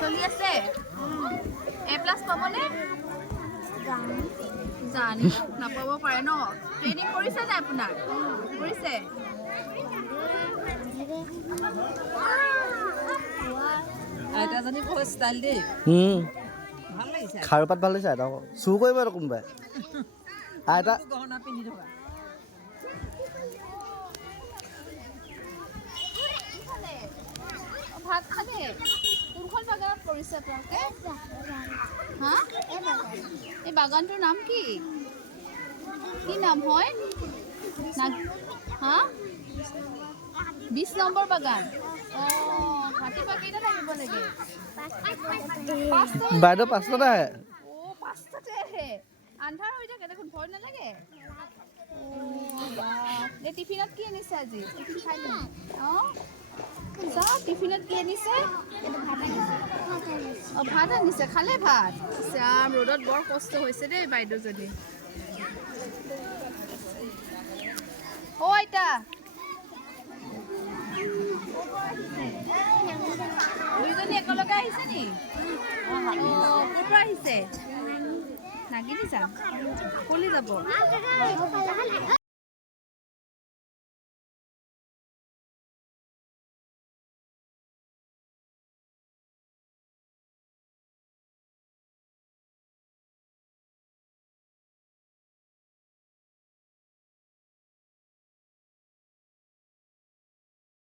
চলি আছে A+ পাবনে জানি নাপাব পাৰে ন ট্ৰেইনিং কৰিছে নে আপোনাৰ কৰিছে আইতাজনী বহুত ষ্টাইল দেই ভাল লাগিছে খাৰুপাত ভাল লাগিছে আইতা চুৰ কৰিব আৰু কোনোবাই আইতা গহনা পিন্ধি থকা ভাত খালে কোনখন বাগানত কৰিছে আপোনালোকে হা এই বাগানটোৰ নাম কি কি নাম হয় হা 20 নম্বৰ বাগান ৰাতিপুৱা কেইটাত আহিব লাগে বাইদেউ 5টাত আহে 5টাতে আহে আন্ধাৰ হৈ থাকে দেখোন ভয় নালাগে এই টিফিনত কি আনিছে আজি টিফিন খাই লওঁ যা টিফিনত কি আনিছে ভাত আনিছে খালে ভাত শ্যাম ৰ'দত বৰ কষ্ট হৈছে দেই বাইদেউজনী আইতা দুইজনী একেলগে আহিছে নি ক'ৰ পৰা আহিছে নাগিনি যাম কলি যাব